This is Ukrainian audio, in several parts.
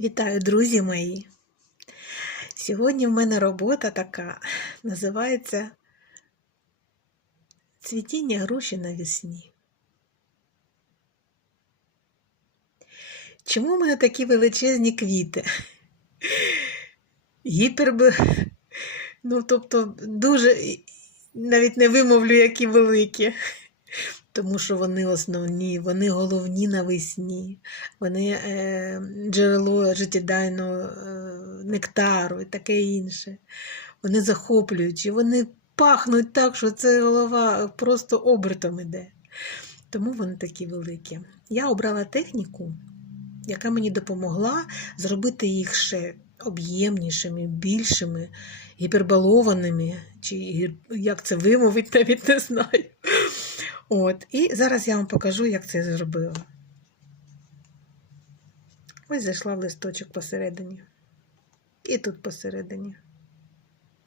Вітаю, друзі мої! Сьогодні в мене робота така називається Цвітіння груші навесні. Чому в мене такі величезні квіти? Гіперби, ну, тобто, дуже навіть не вимовлю, які великі. Тому що вони основні, вони головні навесні, вони е, джерело життєдайного е, нектару і таке інше. Вони захоплюючі, вони пахнуть так, що це голова просто обертом іде. Тому вони такі великі. Я обрала техніку, яка мені допомогла зробити їх ще об'ємнішими, більшими, гіперболованими, чи як це вимовить, навіть не знаю. От, і зараз я вам покажу, як це зробила. Ось зайшла в листочок посередині. І тут посередині.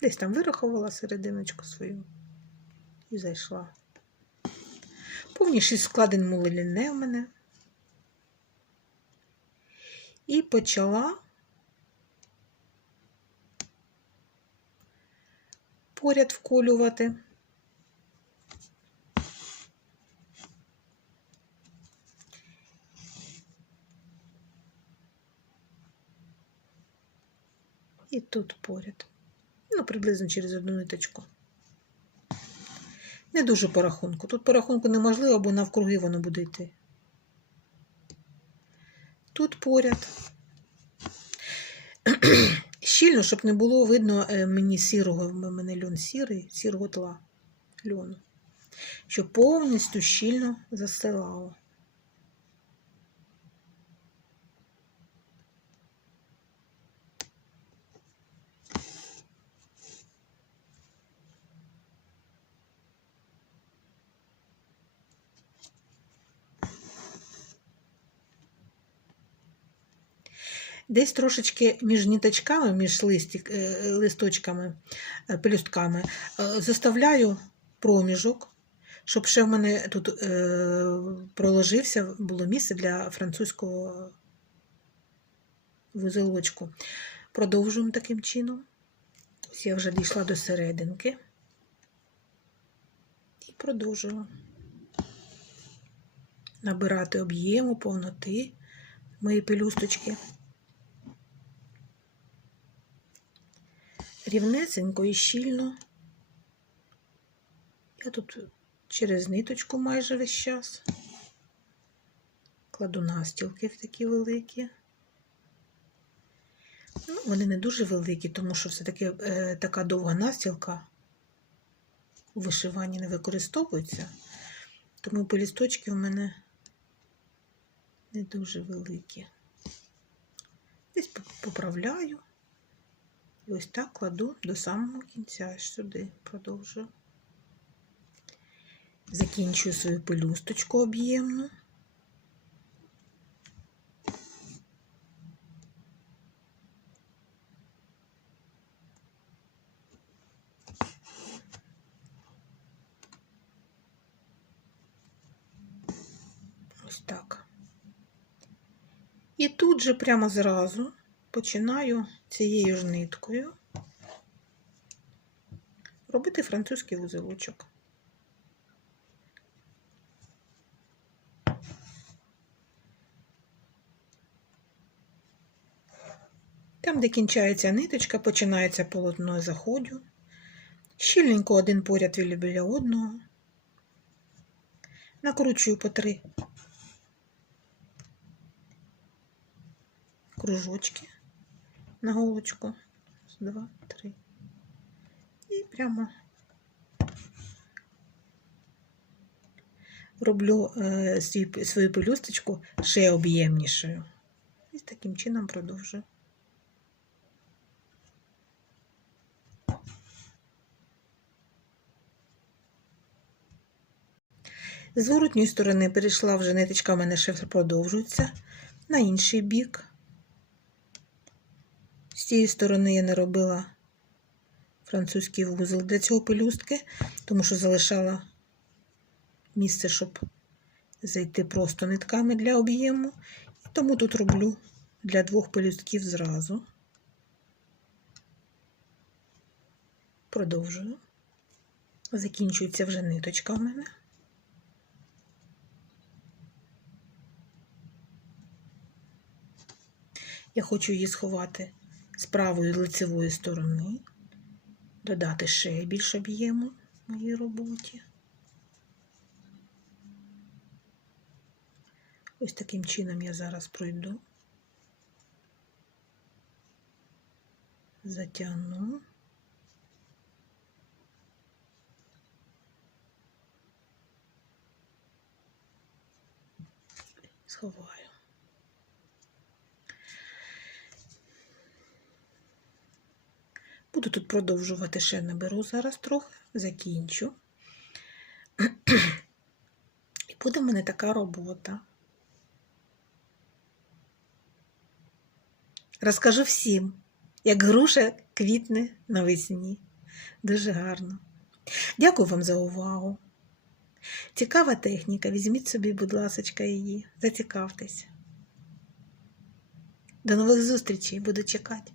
Десь там вирахувала серединочку свою. І зайшла. Повніший складен мулеліне в мене. І почала поряд вколювати. І тут поряд. Ну, приблизно через одну ниточку. Не дуже по рахунку. Тут по рахунку неможливо, бо навкруги воно буде йти. Тут поряд. Щільно, щоб не було видно е, мені сірого, в мене льон сірий, сірого тла льону. Щоб повністю щільно застилало. Десь трошечки між ніточками, між листик, е, листочками, е, пелюстками е, заставляю проміжок, щоб ще в мене тут проложився, було місце для французького вузелочку. Продовжуємо таким чином. Ось я вже дійшла до серединки і продовжила набирати об'єму, повноти мої пелюсточки. Рівнесенько і щільно. Я тут через ниточку майже весь час. Кладу настілки в такі великі. Ну, вони не дуже великі, тому що все-таки е, така довга настілка у вишиванні не використовується, тому пелісточки у мене не дуже великі. Десь поправляю. І ось так кладу до самого кінця, сюди продовжую. Закінчую свою пелюсточку об'ємну. Ось так. І тут же прямо зразу починаю цією ж ниткою робити французький вузелочок. Там, де кінчається ниточка, починається полотно заходю. Щільненько один поряд біля одного. Накручую по три кружочки на голочку. Два, три. І прямо роблю е, свою пелюсточку ще об'ємнішою. І таким чином продовжую. З зворотньої сторони перейшла вже ниточка, в мене ще продовжується на інший бік. Цієї сторони я не робила французький вузол для цього пелюстки, тому що залишала місце, щоб зайти просто нитками для об'єму. І тому тут роблю для двох пелюстків зразу. Продовжую. Закінчується вже ниточка в мене. Я хочу її сховати з правої лицевої сторони, додати ще більше об'єму в моїй роботі. Ось таким чином я зараз пройду. Затягну. Сховаю. Буду тут продовжувати ще наберу зараз трохи, закінчу. І буде в мене така робота. Розкажу всім, як груша квітне навесні. Дуже гарно. Дякую вам за увагу. Цікава техніка. Візьміть собі, будь ласка, її. Зацікавтеся. До нових зустрічей. Буду чекати.